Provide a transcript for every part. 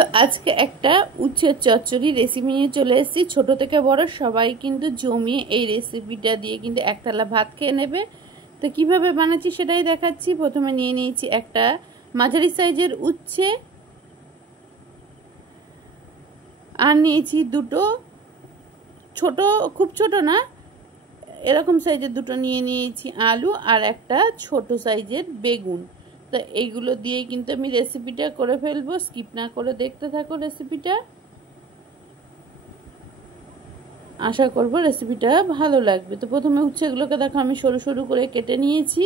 তো আজকে একটা উচ্ছের চচ্চড়ি রেসিপি নিয়ে চলে এসেছি। ছোট থেকে বড় সবাই কিন্তু জমিয়ে এই রেসিপিটা দিয়ে কিন্তু এক থালা ভাত খেয়ে নেবে। তো কিভাবে বানাচ্ছি সেটাই দেখাচ্ছি। প্রথমে নিয়ে নিয়েছি একটা মাঝারি সাইজের উচ্ছে, আর নিয়েছি দুটো ছোট, খুব ছোট না, এরকম সাইজের দুটো নিয়ে নিয়েছি আলু, আর একটা ছোট সাইজের বেগুন। তো এইগুলো দিয়ে কিন্তু আমি রেসিপিটা করে ফেলবো। স্কিপ না করে দেখতে থাকো রেসিপিটা, আশা করব রেসিপিটা ভালো লাগবে। তো প্রথমে উচ্ছেগুলোকে দেখো আমি সরু সরু করে কেটে নিয়েছি।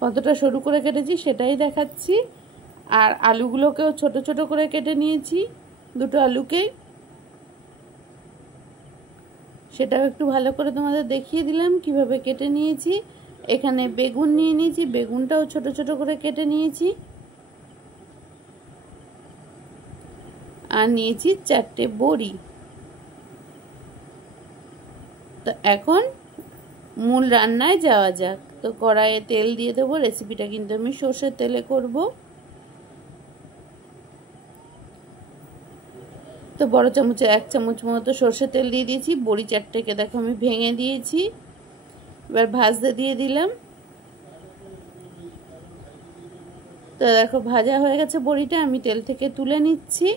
কতটা সরু করে কেটেছি সেটাই দেখাচ্ছি। আর আলুগুলোকেও ছোট ছোট করে কেটে নিয়েছি, দুটো আলুকে, সেটাও একটু ভালো করে তোমাদের দেখিয়ে দিলাম কিভাবে কেটে নিয়েছি। এখানে বেগুন নিয়ে নিয়েছি, বেগুনটাও ছোট ছোট করে কেটে নিয়েছি। আর নিয়েছি 4টে বড়ি। তো এখন মূল রান্নায় যাওয়া যাক। তো কড়াইয়ে তেল দিয়ে দেবো। রেসিপিটা কিন্তু আমি সর্ষের তেলে করব। তো বড় চামচে 1 চামচ মতো সর্ষের তেল দিয়ে দিয়েছি। বড়ি 4টেকে দেখো আমি ভেঙে দিয়েছি। এবার ভাজতে দিয়ে দিলাম। তো দেখো ভাজা হয়ে গেছে বড়িটা, আমি তেল থেকে তুলে নিচ্ছি।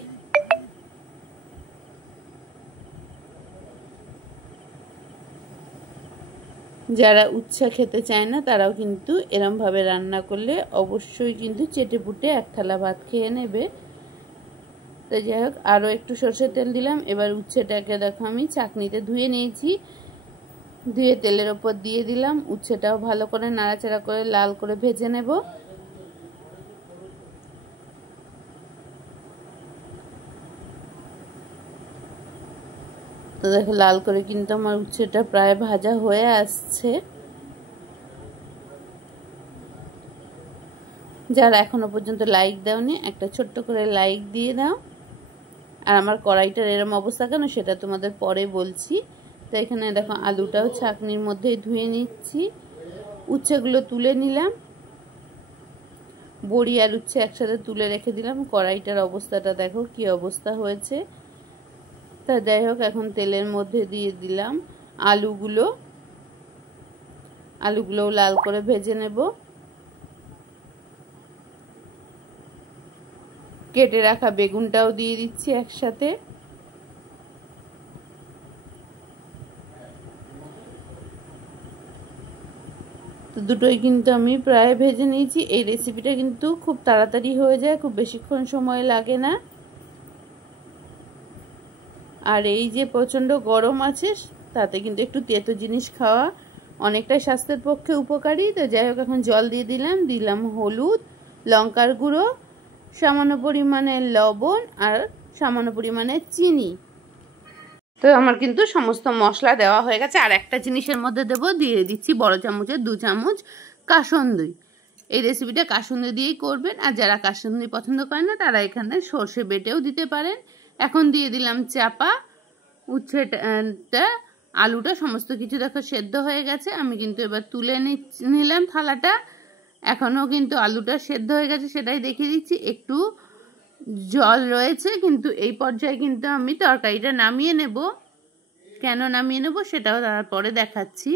যারা উচ্ছে খেতে চায় না তারাও কিন্তু এরম ভাবে রান্না করলে অবশ্যই কিন্তু চেটেপুটে এক থালা ভাত খেয়ে নেবে। তো যাই হোক, আরও একটু সরষের তেল দিলাম। এবার উচ্ছেটাকে দেখো আমি চাকনিতে ধুয়ে নিয়েছি, ধুয়ে তেলের ওপর দিয়ে দিলাম। উচ্ছেটাও ভালো করে নাড়াচাড়া করে লাল করে ভেজে নেব। তো দেখো লাল করে কিন্তু আমার উচ্ছেটা প্রায় ভাজা হয়ে আসছে। যারা এখনো পর্যন্ত লাইক দাওনি, একটা ছোট্ট করে লাইক দিয়ে দাও। আর আমার কড়াইটার এরম অবস্থা কেন সেটা তোমাদের পরে বলছি। তো এখানে দেখো আলুটাও ছাঁকনির মধ্যে ধুয়ে নিচ্ছি। উচ্ছেগুলো তুলে নিলাম, বড়ি আর উচ্ছে একসাথে তুলে রেখে দিলাম। কড়াইটার অবস্থাটা দেখো কি অবস্থা হয়েছে। তা যাই হোক, এখন তেলের মধ্যে দিয়ে দিলাম আলুগুলোও লাল করে ভেজে নেব। কেটে রাখা বেগুনটাও দিয়ে দিচ্ছি একসাথে। তো দুটোই কিন্তু আমি প্রায় ভেজে নিয়েছি। এই রেসিপিটা কিন্তু খুব তাড়াতাড়ি হয়ে যায়, খুব বেশিক্ষণ সময় লাগে না। আর এই যে প্রচণ্ড গরম আছে, তাতে কিন্তু একটু তেতো জিনিস খাওয়া অনেকটাই স্বাস্থ্যের পক্ষে উপকারী। তো যাই হোক, এখন জল দিয়ে দিলাম হলুদ, লঙ্কার গুঁড়ো, সামান্য পরিমাণে লবণ আর সামান্য পরিমাণে চিনি। তো আমার কিন্তু সমস্ত মশলা দেওয়া হয়ে গেছে। আর একটা জিনিসের মধ্যে দিয়ে দিচ্ছি বড় চামচের 2 চামচ কাসুন্দি। এই রেসিপিটা কাসুন্দি দিয়েই করবেন। আর যারা কাসুন্দি পছন্দ করেন না তারা এখানে সর্ষে বেটেও দিতে পারেন। এখন দিয়ে দিলাম চাপা। উচ্ছেটা, আলুটা সমস্ত কিছু দেখো সেদ্ধ হয়ে গেছে। আমি কিন্তু এবার তুলে নিলাম থালাটা। এখনও কিন্তু আলুটা সেদ্ধ হয়ে গেছে সেটাই দেখিয়ে দিচ্ছি। একটু জল রয়েছে, কিন্তু এই পর্যায়ে কিন্তু আমি তরকারিটা নামিয়ে নেব। কেন নামিয়ে নেব সেটাও তারপরে দেখাচ্ছি।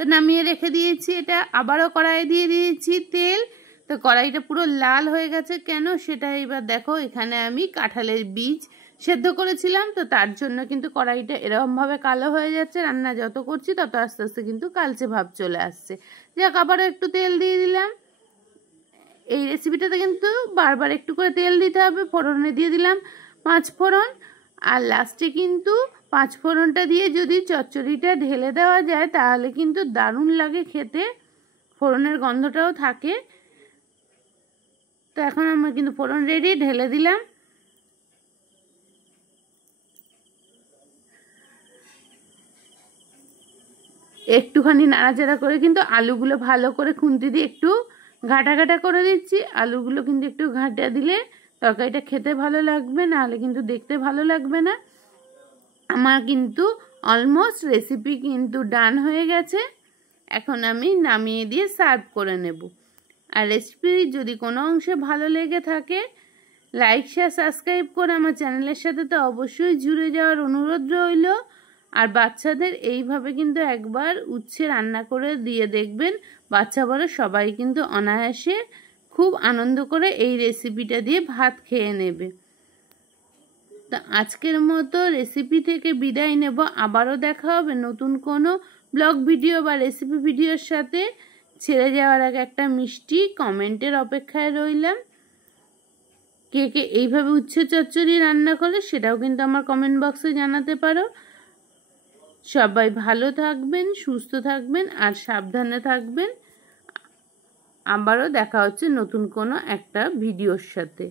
তো নামিয়ে রেখে দিয়েছি। এটা আবারও কড়াইয়ে দিয়ে দিয়েছি তেল। তো কড়াইটা পুরো লাল হয়ে গেছে কেন সেটা এবার দেখো। এখানে আমি কাঁঠালের বীজ সেদ্ধ করেছিলাম, তো তার জন্য কিন্তু কড়াইটা এরকমভাবে কালো হয়ে যাচ্ছে। রান্না যত করছি তত আস্তে আস্তে কিন্তু কালচে ভাব চলে আসছে। যাক, আবারও একটু তেল দিয়ে দিলাম। এই রেসিপিটাতে কিন্তু বারবার একটু করে তেল দিতে হবে। ফোড়নে দিয়ে দিলাম 5 ফোড়ন। আর লাস্টে কিন্তু 5 ফোড়নটা দিয়ে যদি চচ্চড়িটা ঢেলে দেওয়া যায় তাহলে কিন্তু দারুণ লাগে খেতে, ফোড়নের গন্ধটাও থাকে। তো এখন আমরা কিন্তু ফোড়ন রেডি, ঢেলে দিলাম। একটুখানি নাড়াচাড়া করে কিন্তু আলুগুলো ভালো করে খুন্তি দিয়ে একটু ঘাটা ঘাটা করে দিচ্ছি। আলুগুলো কিন্তু একটু ঘাটা দিলে তরকারিটা খেতে ভালো লাগবে, নাহলে কিন্তু দেখতে ভালো লাগবে না। আমার কিন্তু অলমোস্ট রেসিপি কিন্তু ডান হয়ে গেছে। এখন আমি নামিয়ে দিয়ে সার্ভ করে নেব। আর রেসিপি যদি কোনো অংশে ভালো লেগে থাকে লাইক শেয়ার সাবস্ক্রাইব করে আমার চ্যানেলের সাথে তো অবশ্যই জুড়ে যাওয়ার অনুরোধ রইল। আর বাচ্চাদের এইভাবে কিন্তু একবার উচ্ছে রান্না করে দিয়ে দেখবেন, বাচ্চা বড় সবাই কিন্তু অনায়াসে খুব আনন্দ করে এই রেসিপিটা দিয়ে ভাত খেয়ে নেবে। তা আজকের মতো রেসিপি থেকে বিদায় নেব। আবারও দেখা হবে নতুন কোনো ব্লগ ভিডিও বা রেসিপি ভিডিওর সাথে। ছেড়ে যাওয়ার আগে একটা মিষ্টি কমেন্টের অপেক্ষায় রইলাম। কে কে এইভাবে উচ্ছে চচ্চড়ি রান্না করে সেটাও কিন্তু আমার কমেন্ট বক্সে জানাতে পারো। সবাই ভালো থাকবেন, সুস্থ থাকবেন আর সাবধানে থাকবেন। আবারও দেখা হচ্ছে নতুন কোনো একটা ভিডিওর সাথে।